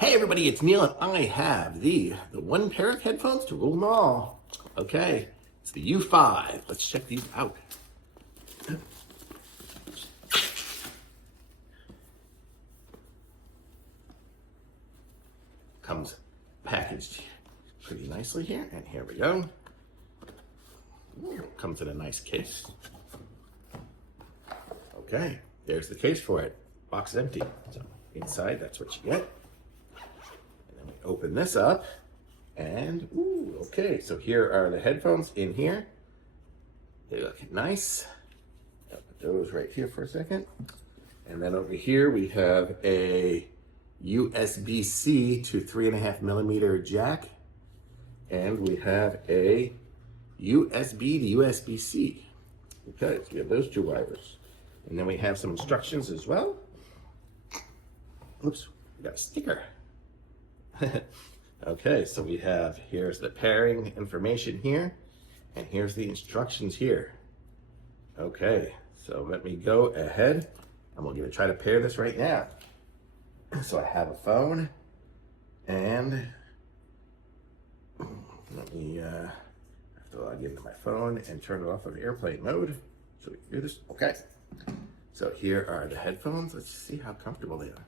Hey everybody, it's Neil and I have the one pair of headphones to rule them all. Okay, it's the U5. Let's check these out. Comes packaged pretty nicely here, and here we go. Comes in a nice case. Okay, there's the case for it. Box is empty. So inside, that's what you get. Open this up and ooh, okay, so here are the headphones in here. They look nice. I'll put those right here for a second. And then over here we have a USB-C to 3.5mm jack. And we have a USB to USB-C. Okay, so we have those two wires. And then we have some instructions as well. Oops, we got a sticker. Okay, so we have, here's the pairing information here, and here's the instructions here. Okay, so let me go ahead, and we're gonna try to pair this right now. So I have a phone, and let me, have to log into my phone and turn it off of airplane mode, so we can do this. Okay, so here are the headphones. Let's see how comfortable they are.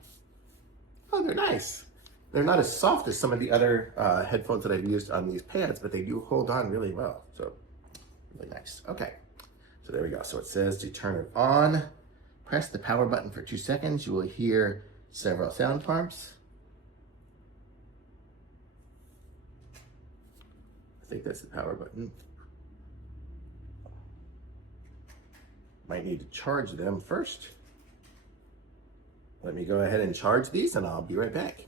Oh, they're nice. They're not as soft as some of the other headphones that I've used on these pads, but they do hold on really well. So really nice. Okay, so there we go. So it says to turn it on, press the power button for 2 seconds. You will hear several sound prompts. I think that's the power button. Might need to charge them first. Let me go ahead and charge these and I'll be right back.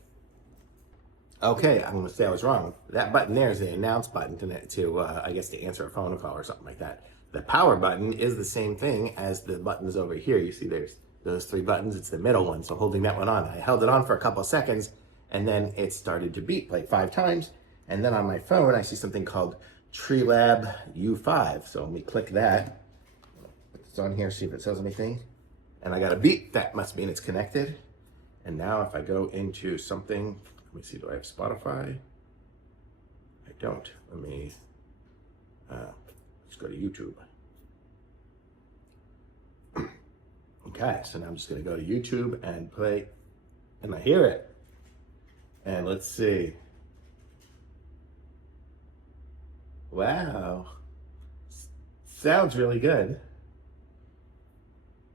Okay, I'm gonna say I was wrong. That button there is the announce button to I guess to answer a phone call or something like that. The power button is the same thing as the buttons over here. You see there's those 3 buttons, it's the middle one. So holding that one on, I held it on for a couple of seconds and then it started to beep like 5 times. And then on my phone, I see something called TREBLAB U5. So let me click that. Put this on here, see if it says anything. And I got a beep, that must mean it's connected. And now if I go into something, let me see, do I have Spotify? I don't. Let me, let's go to YouTube. Okay, so now I'm just gonna go to YouTube and play, and I hear it. And let's see. Wow. Sounds really good.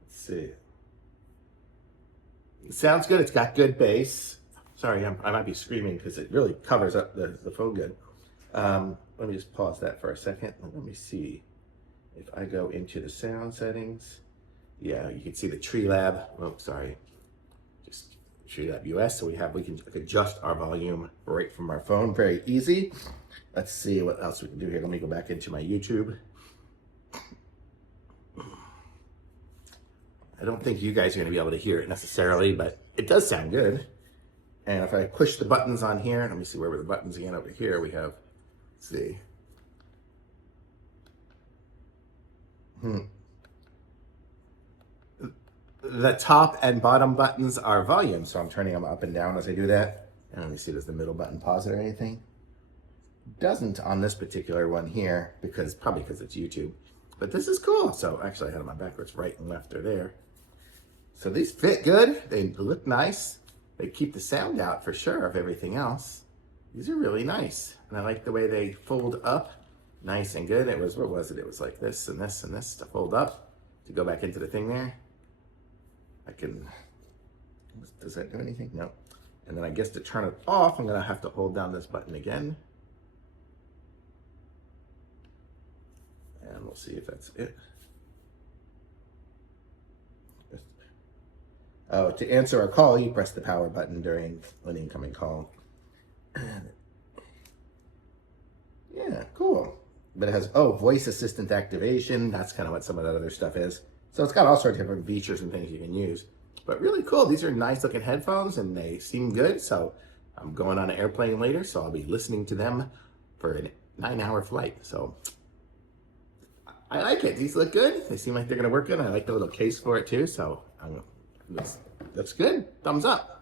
Let's see. It sounds good, it's got good bass. Sorry, I might be screaming because it really covers up the phone good. Let me just pause that for a second. Let me see if I go into the sound settings. Yeah, you can see the TREBLAB. Oh, sorry, just TREBLAB US. So we can adjust our volume right from our phone, very easy. Let's see what else we can do here. Let me go back into my YouTube. I don't think you guys are going to be able to hear it necessarily, but it does sound good. And if I push the buttons on here, let me see where were the buttons again. Over here we have, let's see. The top and bottom buttons are volume, so I'm turning them up and down as I do that. And let me see, does the middle button pause it or anything? Doesn't on this particular one here, probably because it's YouTube. But this is cool. So actually I had them on backwards, right and left are there. So these fit good, they look nice. They keep the sound out for sure of everything else. These are really nice. And I like the way they fold up nice and good. It was, what was it? It was like this and this and this to fold up to go back into the thing there. I can, does that do anything? No. And then I guess to turn it off, I'm gonna have to hold down this button again. And we'll see if that's it. Oh, to answer a call, you press the power button during an incoming call. Yeah, cool. But it has, voice assistant activation. That's kind of what some of that other stuff is. So it's got all sorts of different features and things you can use. But really cool. These are nice looking headphones and they seem good. So I'm going on an airplane later, so I'll be listening to them for a 9-hour flight. So I like it. These look good. They seem like they're going to work good. I like the little case for it too. So looks good. Thumbs up.